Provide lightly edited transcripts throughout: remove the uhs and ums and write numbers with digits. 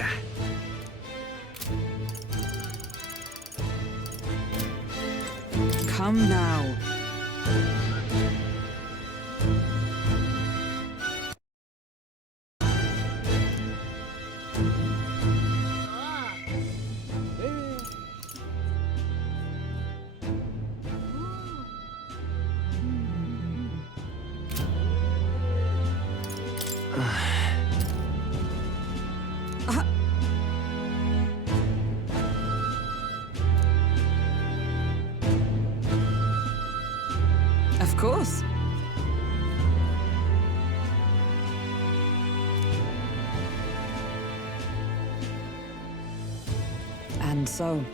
here. Come now. Of course. And so.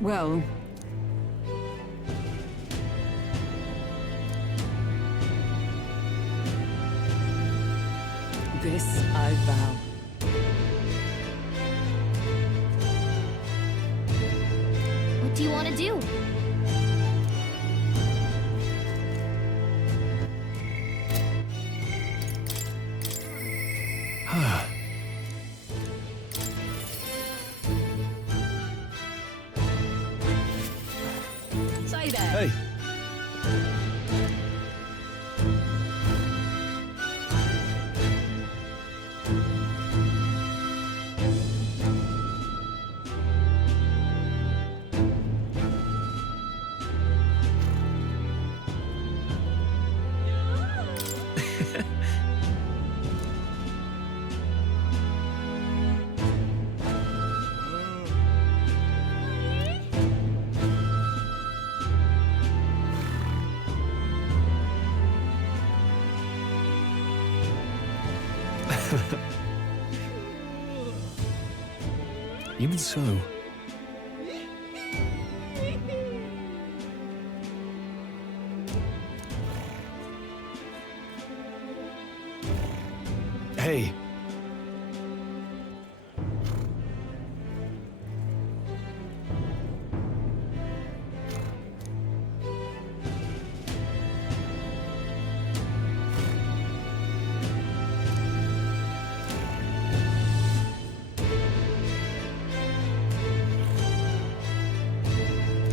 Well, this I vow. What do you want to do? Say there. Hey. Even so. Hey.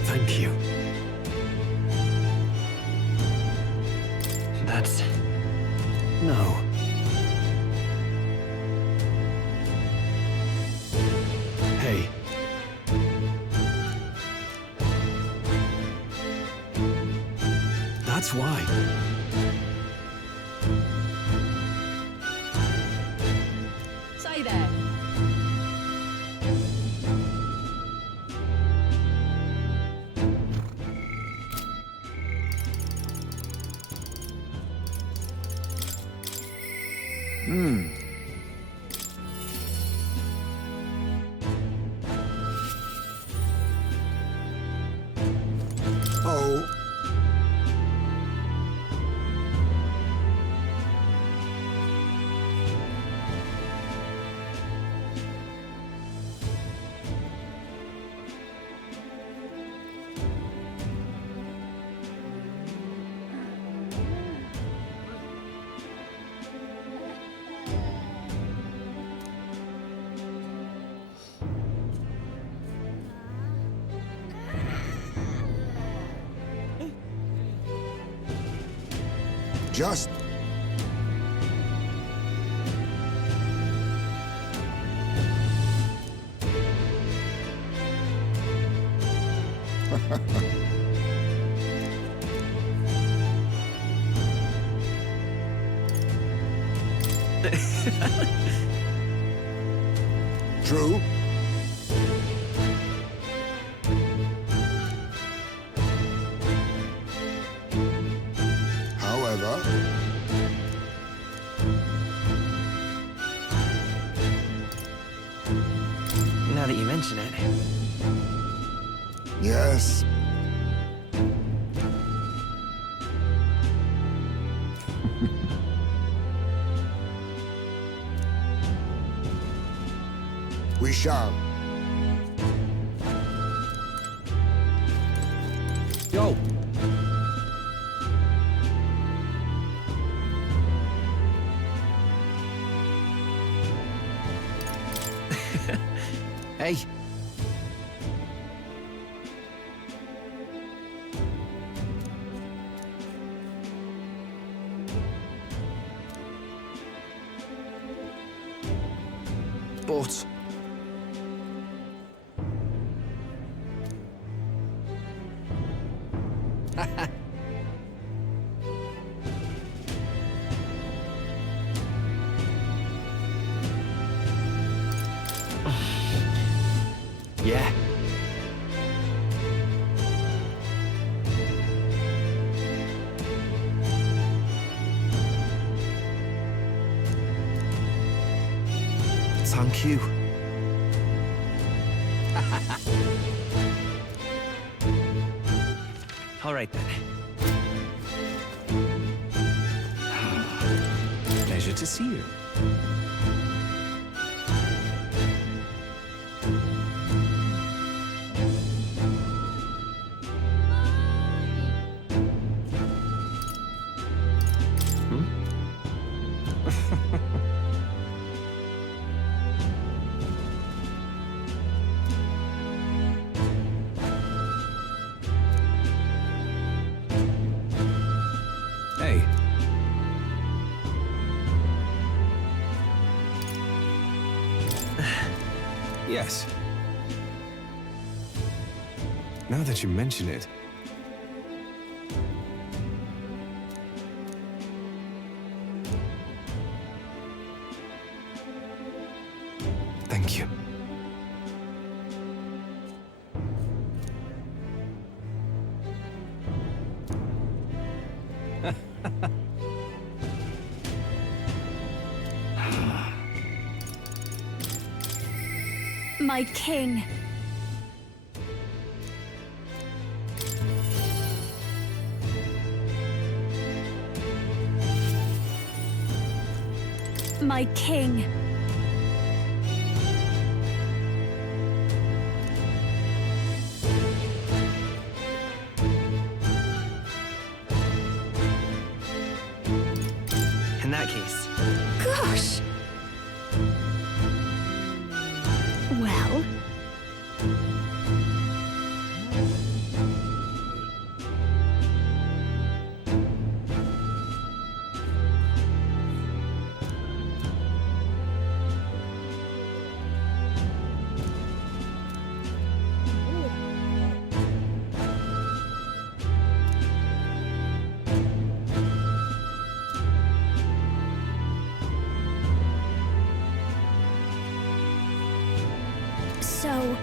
Thank you. That's... no. Hey. That's why. Say there. Oh. Just... True. However... Now that you mention it. Yes. We shall. Yo! Hey! But... Yeah. Thank you. All right then. Pleasure to see you. Hey. Yes. Now that you mention it. Thank you. My king. My king. In that case. Gosh. Well. So...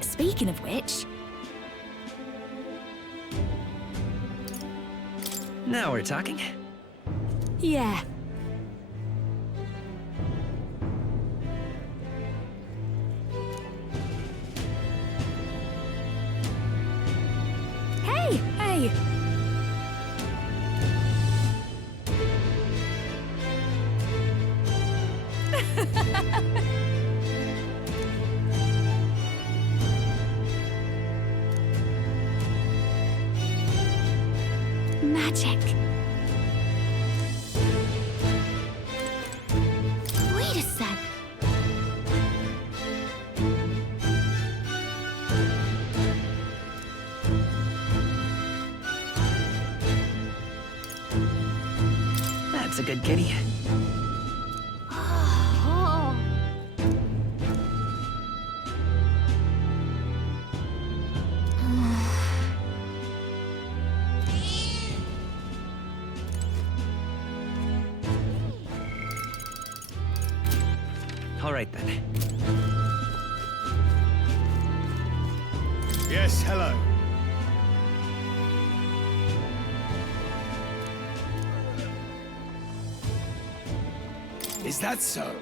Speaking of which... Now we're talking. Yeah. Hey! Hey! Magic. Wait a sec. That's a good kitty. Oh. All right then. Yes, hello. Is that so?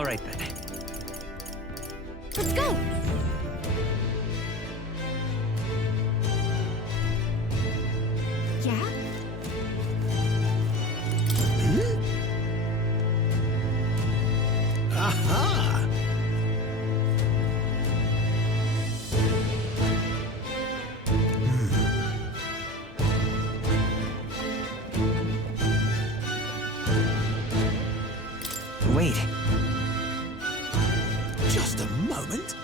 All right then. Let's go! Yeah? Aha! Wait. Just a moment.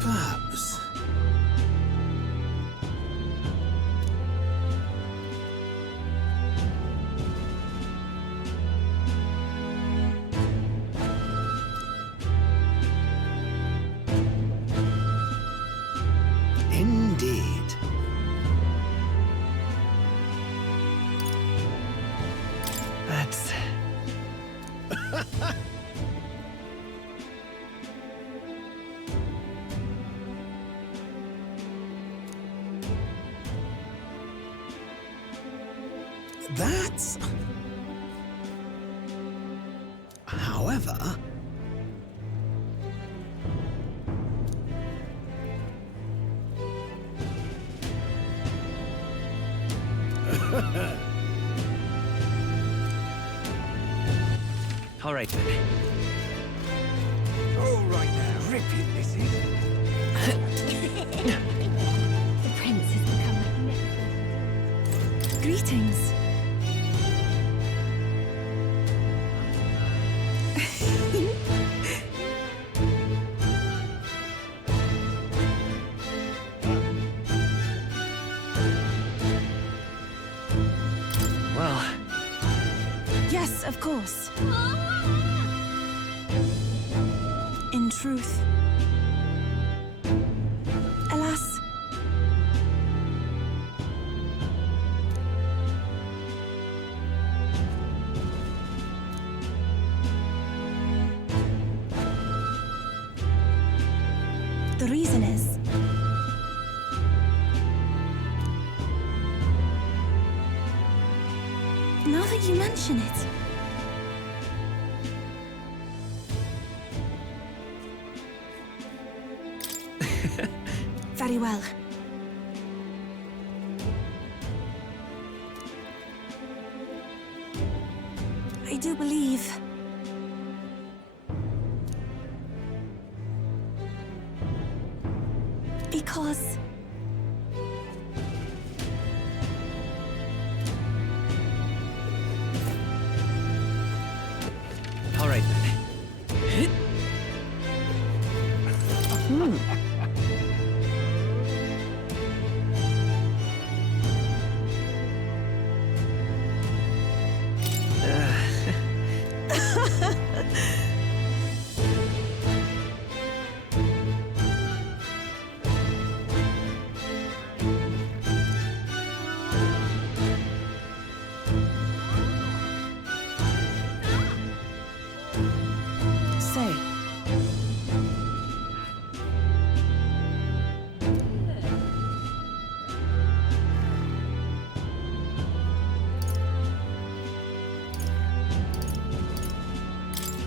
Perhaps. Indeed. That's... That's... However... All right then. All right now, rip it, missus. The prince has become magnificent. Greetings. Well, Yes, of course. In truth. Alas. The reason is... Now that you mention it... Very well. I do believe... Because... all right then. Say.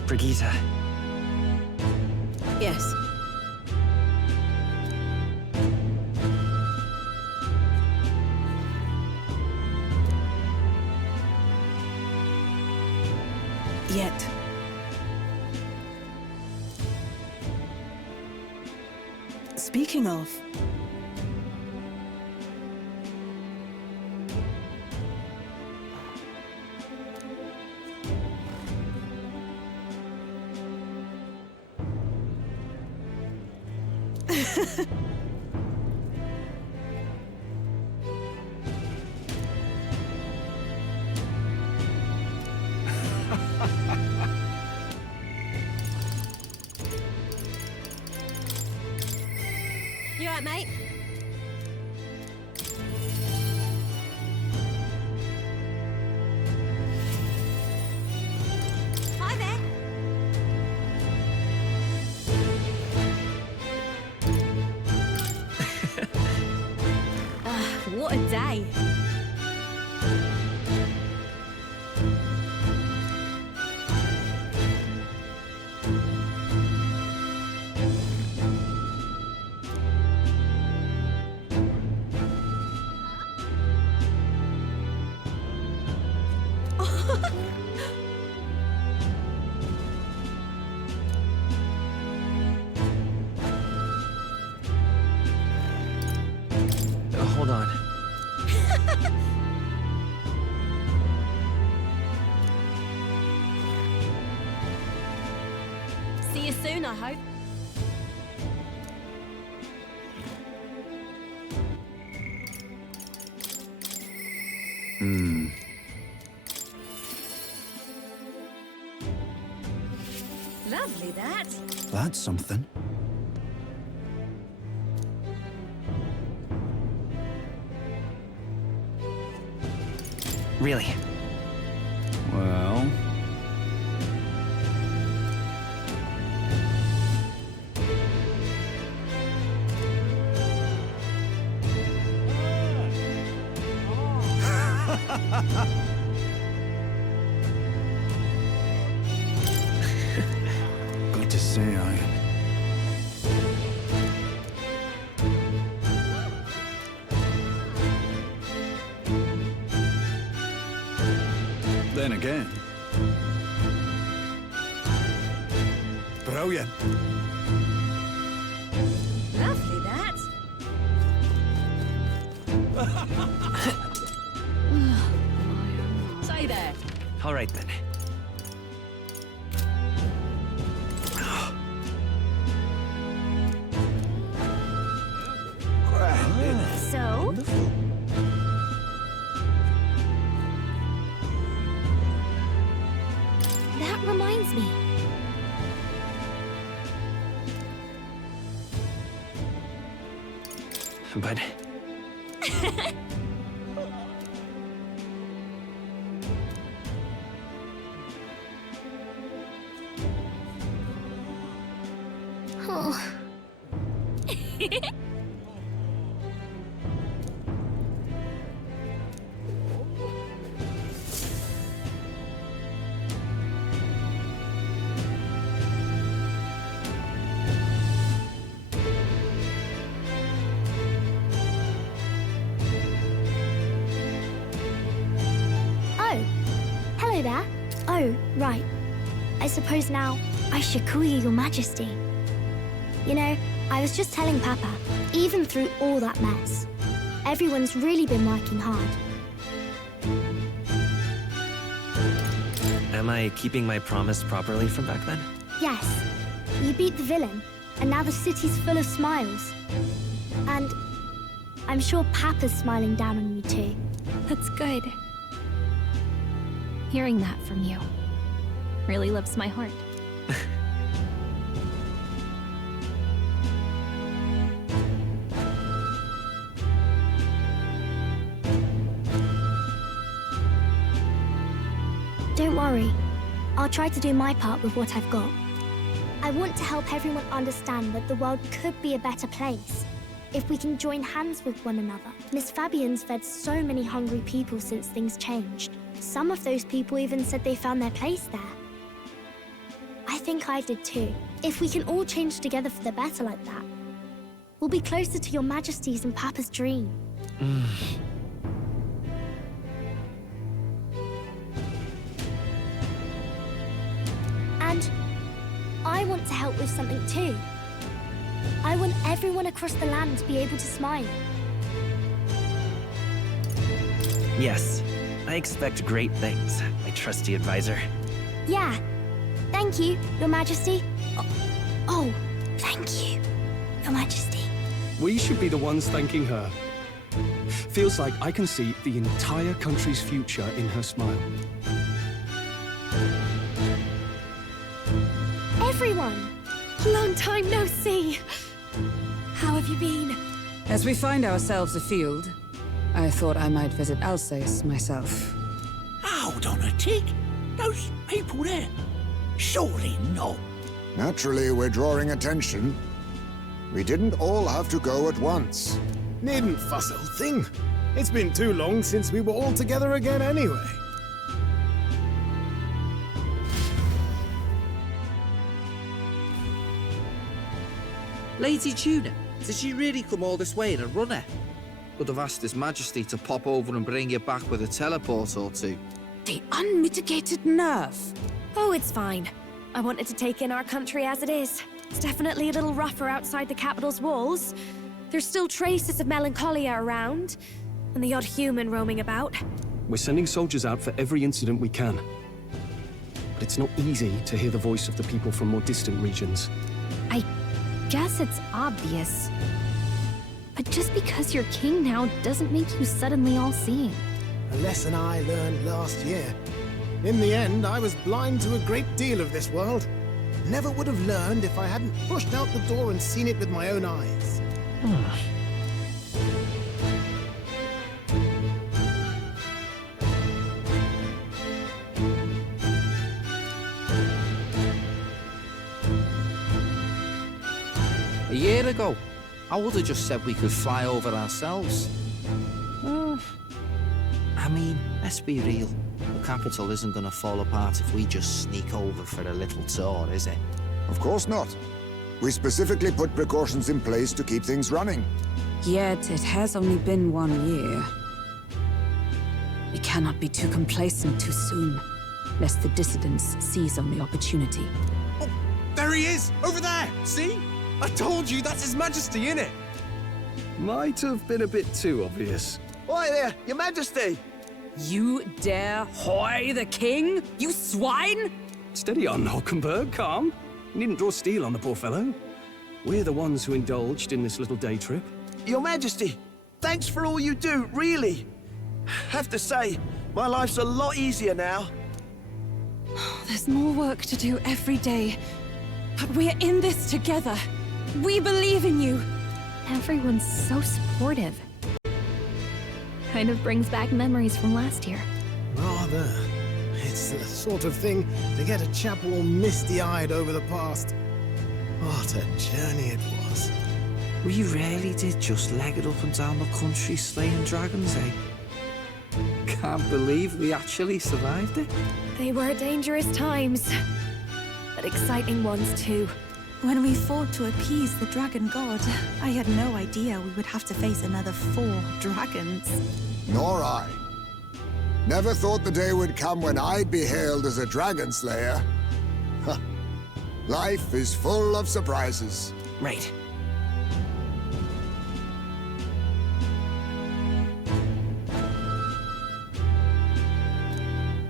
Brigitte. Yes. Yet. Speaking of... You alright, mate? Hi there. What a day. See you soon, I hope. Lovely, that. That's something. Really? Well... Got to say, Then again... Brilliant. Lovely, that. Say there. All right then. So? That reminds me. But... Oh. Hello there. Oh, right. I suppose now I should call you Your Majesty. You know, I was just telling Papa, even through all that mess, everyone's really been working hard. Am I keeping my promise properly from back then? Yes, you beat the villain, and now the city's full of smiles. And I'm sure Papa's smiling down on you too. That's good. Hearing that from you really lifts my heart. Don't worry. I'll try to do my part with what I've got. I want to help everyone understand that the world could be a better place if we can join hands with one another. Miss Fabian's fed so many hungry people since things changed. Some of those people even said they found their place there. I think I did too. If we can all change together for the better like that, we'll be closer to Your Majesty's and Papa's dream. And I want to help with something too. I want everyone across the land to be able to smile. Yes. I expect great things, my trusty advisor. Yeah. Thank you, Your Majesty. Oh, thank you, Your Majesty. We should be the ones thanking her. Feels like I can see the entire country's future in her smile. Everyone! Long time no see. How have you been? As we find ourselves afield, I thought I might visit Alsace myself. Hold on a tick. Those people there. Surely not. Naturally, we're drawing attention. We didn't all have to go at once. Needn't fuss, old thing. It's been too long since we were all together again anyway. Lady Tuna, did she really come all this way in a runner? Could have asked His Majesty to pop over and bring you back with a teleport or two. The unmitigated nerve. Oh, it's fine. I wanted to take in our country as it is. It's definitely a little rougher outside the capital's walls. There's still traces of melancholia around, and the odd human roaming about. We're sending soldiers out for every incident we can. but it's not easy to hear the voice of the people from more distant regions. I guess it's obvious. But just because you're king now doesn't make you suddenly all-seeing. A lesson I learned last year. In the end, I was blind to a great deal of this world. Never would have learned if I hadn't pushed out the door and seen it with my own eyes. A year ago, I would have just said we could fly over ourselves. I mean, let's be real. The capital isn't going to fall apart if we just sneak over for a little tour, is it? Of course not. We specifically put precautions in place to keep things running. Yet it has only been 1 year. We cannot be too complacent too soon, lest the dissidents seize on the opportunity. Oh, there he is! Over there! See? I told you, that's His Majesty, innit? Might have been a bit too obvious. Oi there, Your Majesty! You dare hoy the king, you swine? Steady on, Hulkenberg, calm. You needn't draw steel on the poor fellow. We're the ones who indulged in this little day trip. Your Majesty, thanks for all you do, really. Have to say, my life's a lot easier now. There's more work to do every day, but we're in this together. We believe in you. Everyone's so supportive. Kind of brings back memories from last year. Rather. It's the sort of thing to get a chap all misty-eyed over the past. What a journey it was. We really did just leg it up and down the country slaying dragons, eh? Can't believe we actually survived it. They were dangerous times, but exciting ones too. When we fought to appease the dragon god, I had no idea we would have to face another 4 dragons. Nor I. Never thought the day would come when I'd be hailed as a dragon slayer. Huh. Life is full of surprises. Right.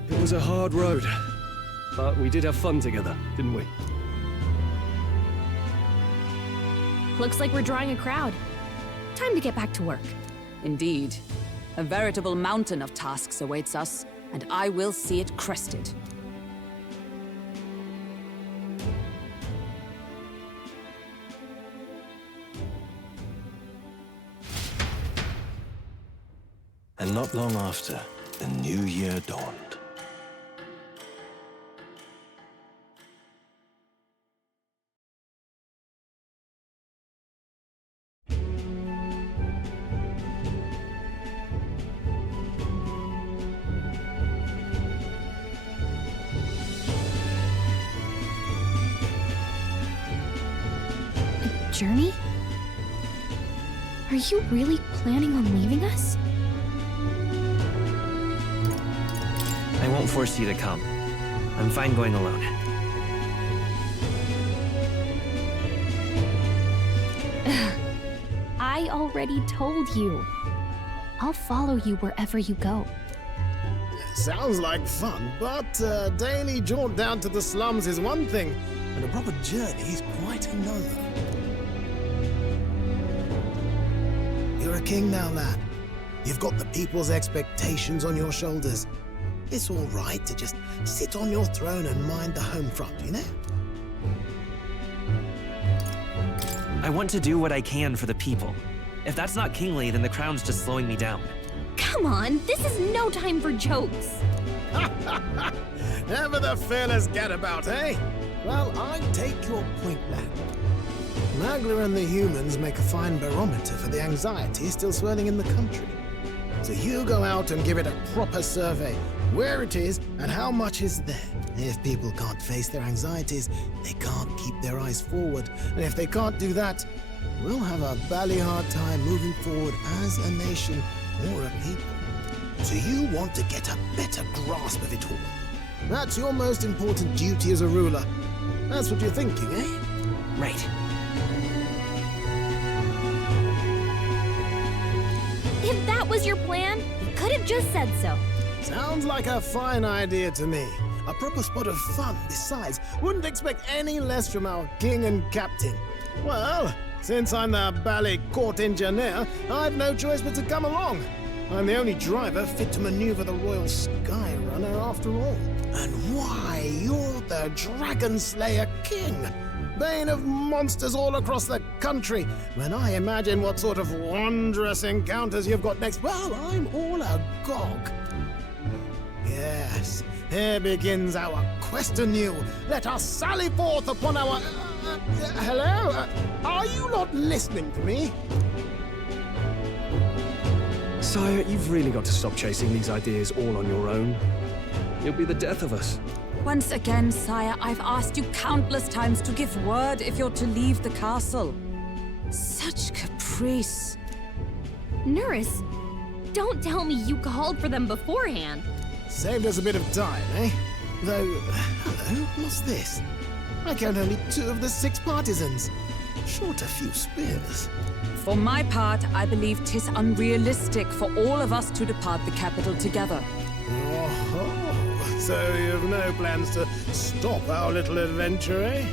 It was a hard road, but we did have fun together, didn't we? Looks like we're drawing a crowd. Time to get back to work. Indeed. A veritable mountain of tasks awaits us, and I will see it crested. And not long after, the new year dawned. Journey? Are you really planning on leaving us? I won't force you to come. I'm fine going alone. I already told you. I'll follow you wherever you go. Sounds like fun, but a daily jaunt down to the slums is one thing, and a proper journey is quite another. You're a king now, lad. You've got the people's expectations on your shoulders. It's all right to just sit on your throne and mind the home front, you know? I want to do what I can for the people. If that's not kingly, then the crown's just slowing me down. Come on, this is no time for jokes. Ever the fearless gadabout, eh? Well, I take your point, lad. Magla and the humans make a fine barometer for the anxiety still swirling in the country. So you go out and give it a proper survey, where it is and how much is there. If people can't face their anxieties, they can't keep their eyes forward. And if they can't do that, we'll have a bally hard time moving forward as a nation or a people. So you want to get a better grasp of it all. That's your most important duty as a ruler. That's what you're thinking, eh? Right. If that was your plan, you could have just said so. Sounds like a fine idea to me. A proper spot of fun, besides. Wouldn't expect any less from our king and captain. Well, since I'm the ballet court engineer, I've no choice but to come along. I'm the only driver fit to maneuver the Royal Skyrunner after all. And why, you're the Dragon Slayer King, bane of monsters all across the country. When I imagine what sort of wondrous encounters you've got next, well, I'm all agog. Yes, here begins our quest anew. Let us sally forth upon our... hello? Are you not listening to me? Sire, you've really got to stop chasing these ideas all on your own. You'll be the death of us. Once again, sire, I've asked you countless times to give word if you're to leave the castle. Such caprice. Nurse, don't tell me you called for them beforehand. Saved us a bit of time, eh? Though, hello, what's this? I count only 2 of the 6 partisans. Short a few spears. For my part, I believe 'tis unrealistic for all of us to depart the capital together. Oh, so you've no plans to stop our little adventure, eh?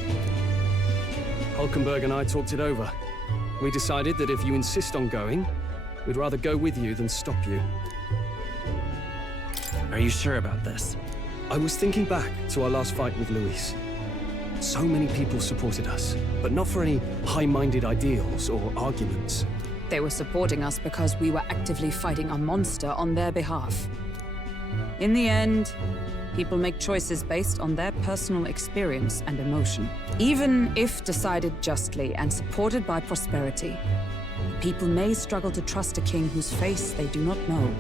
Hulkenberg and I talked it over. We decided that if you insist on going, we'd rather go with you than stop you. Are you sure about this? I was thinking back to our last fight with Luis. So many people supported us, but not for any high-minded ideals or arguments. They were supporting us because we were actively fighting a monster on their behalf. In the end, people make choices based on their personal experience and emotion. Even if decided justly and supported by prosperity, people may struggle to trust a king whose face they do not know.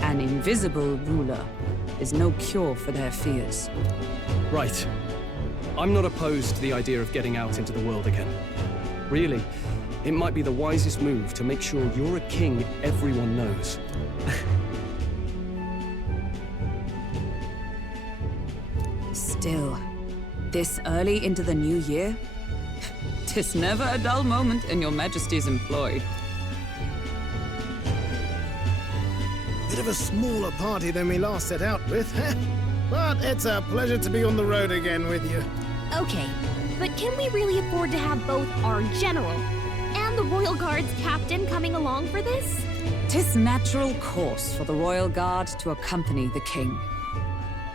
An invisible ruler is no cure for their fears. Right. I'm not opposed to the idea of getting out into the world again. Really, it might be the wisest move to make sure you're a king everyone knows. Still, this early into the new year? 'Tis never a dull moment in your Majesty's employ. Bit of a smaller party than we last set out with, huh? But it's a pleasure to be on the road again with you. Okay, but can we really afford to have both our general and the Royal Guard's captain coming along for this? 'Tis natural course for the Royal Guard to accompany the king.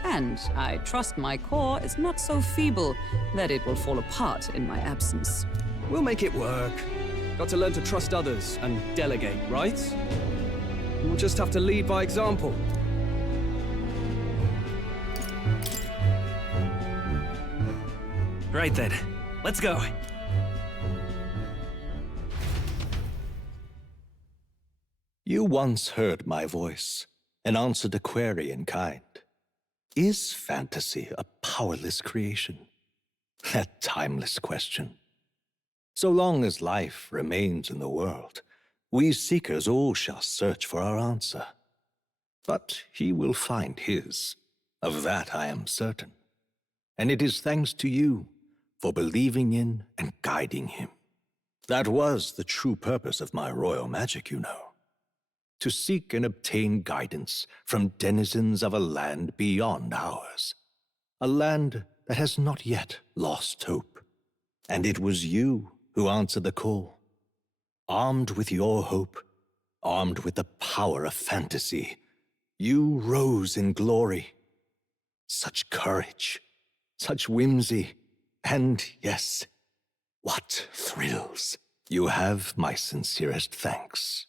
And I trust my corps is not so feeble that it will fall apart in my absence. We'll make it work. Got to learn to trust others and delegate, right? We'll just have to lead by example. Right then, let's go. You once heard my voice and answered a query in kind. Is fantasy a powerless creation? That timeless question. So long as life remains in the world, we seekers all shall search for our answer. But he will find his. Of that I am certain. And it is thanks to you for believing in and guiding him. That was the true purpose of my royal magic, you know. To seek and obtain guidance from denizens of a land beyond ours. A land that has not yet lost hope. And it was you who answered the call. Armed with your hope, armed with the power of fantasy, you rose in glory. Such courage, such whimsy, and yes, what thrills. You have my sincerest thanks.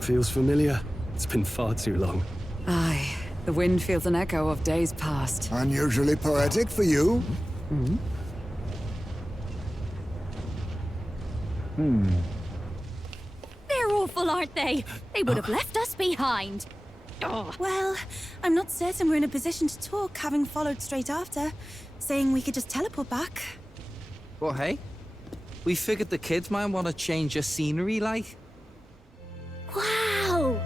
Feels familiar. It's been far too long. Aye, the wind feels an echo of days past. Unusually poetic for you. They're awful, aren't they? They would have left us behind. Oh. Well, I'm not certain we're in a position to talk, having followed straight after, saying we could just teleport back. Well, hey, we figured the kids might want to change your scenery, like. Wow!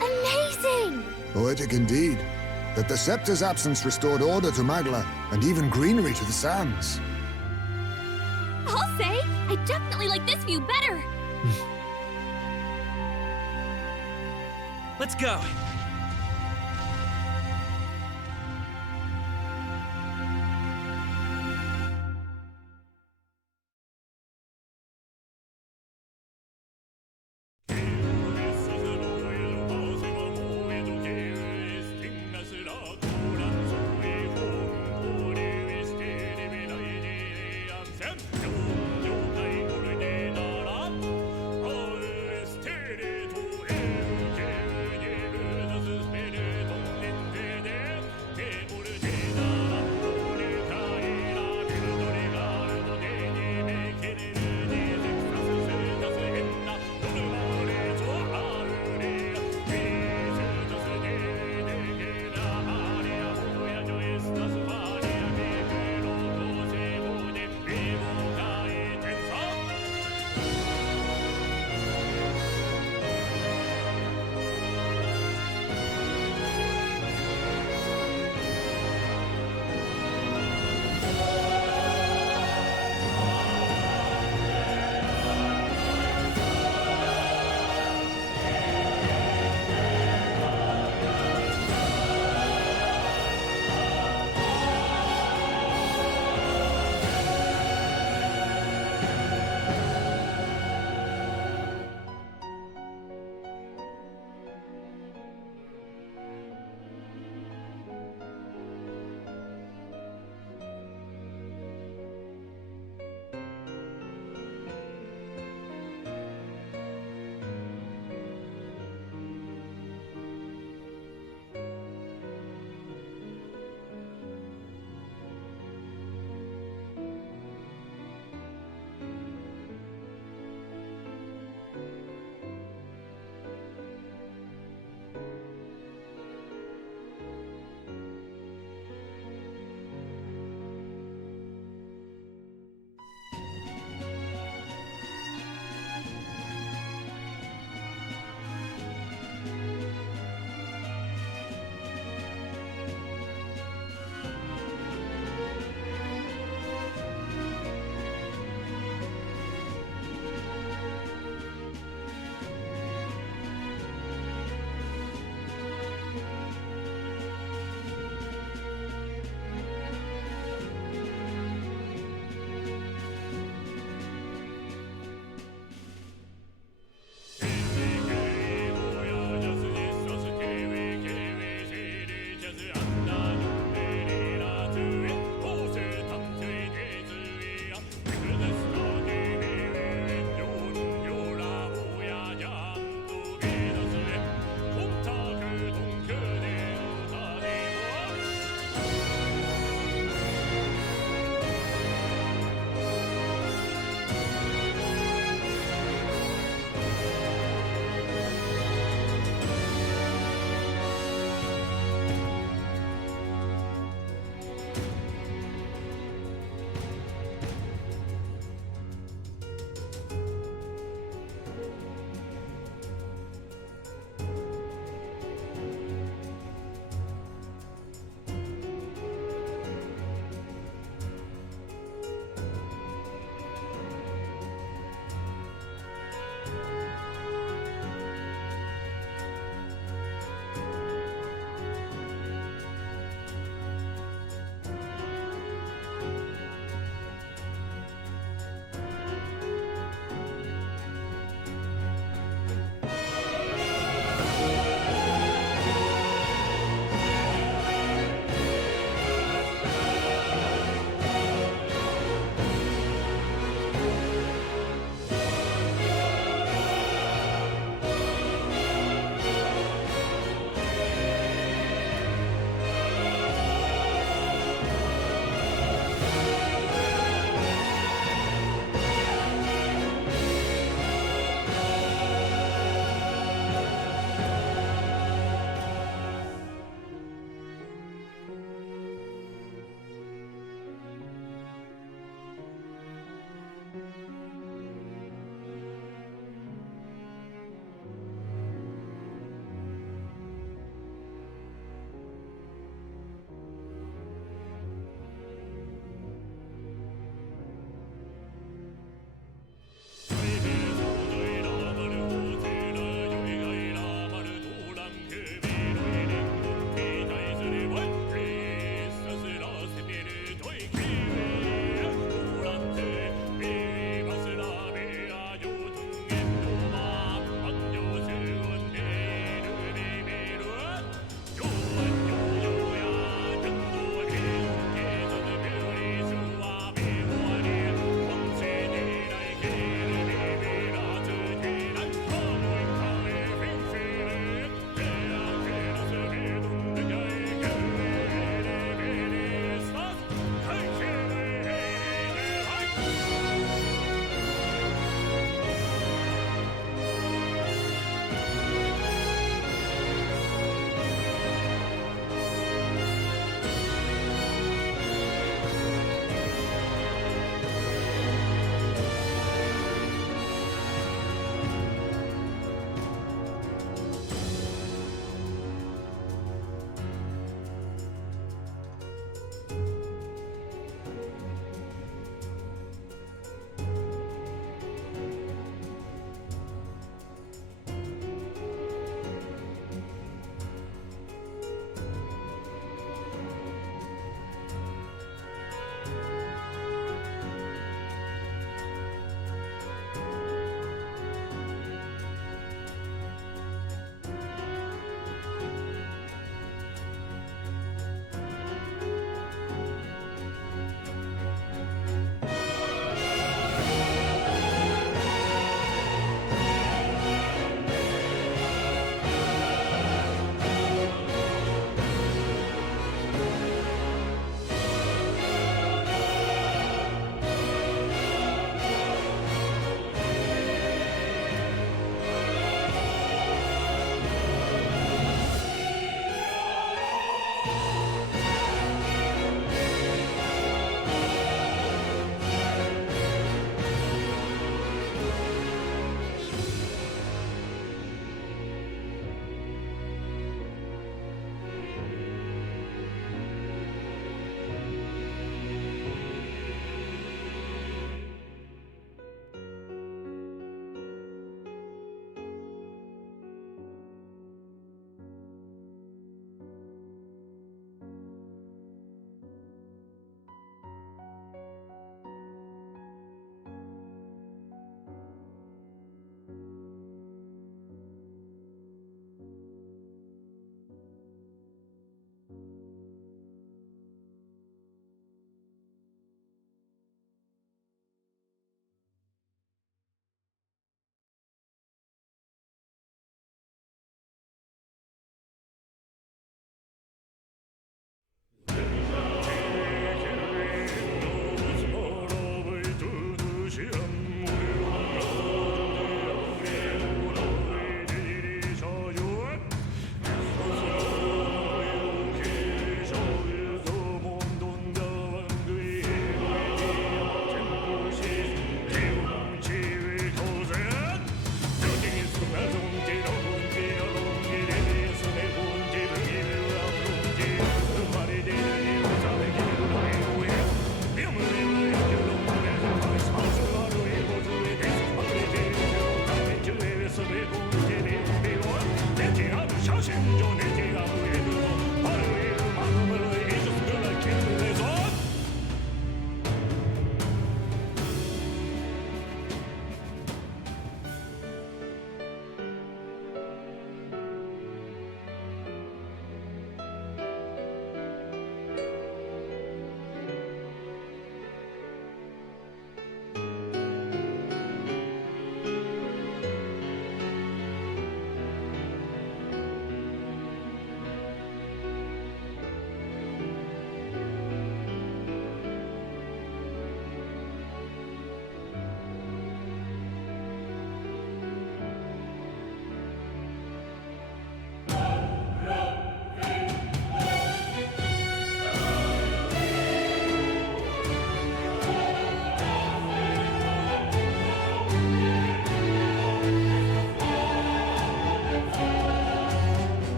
Amazing! Poetic indeed. That the scepter's absence restored order to Magla, and even greenery to the sands. say, I definitely like this view better. Let's go.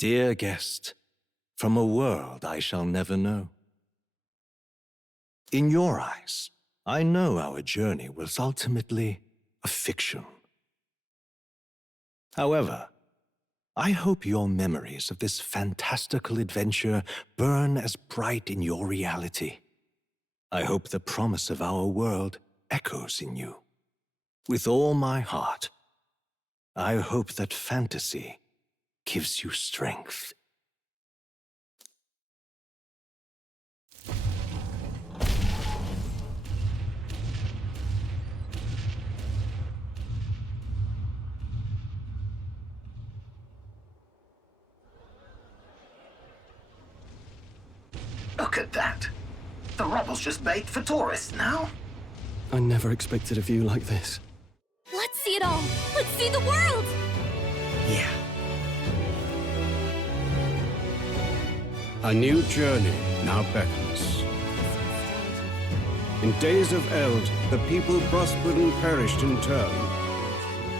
Dear guest, from a world I shall never know. In your eyes, I know our journey was ultimately a fiction. However, I hope your memories of this fantastical adventure burn as bright in your reality. I hope the promise of our world echoes in you. With all my heart, I hope that fantasy gives you strength. Look at that. The rubble's just bait for tourists now. I never expected a view like this. Let's see it all! Let's see the world! Yeah. A new journey now beckons. In days of eld, the people prospered and perished in turn.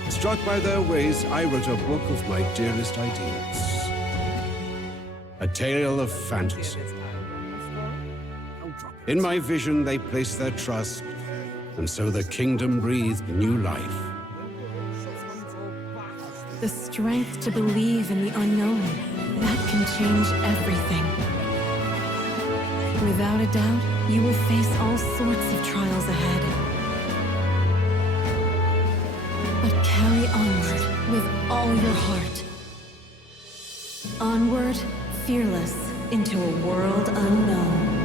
Struck by their ways, I wrote a book of my dearest ideas. A tale of fantasy. In my vision, they placed their trust, and so the kingdom breathed new life. The strength to believe in the unknown, that can change everything. Without a doubt, you will face all sorts of trials ahead. But carry onward with all your heart. Onward, fearless, into a world unknown.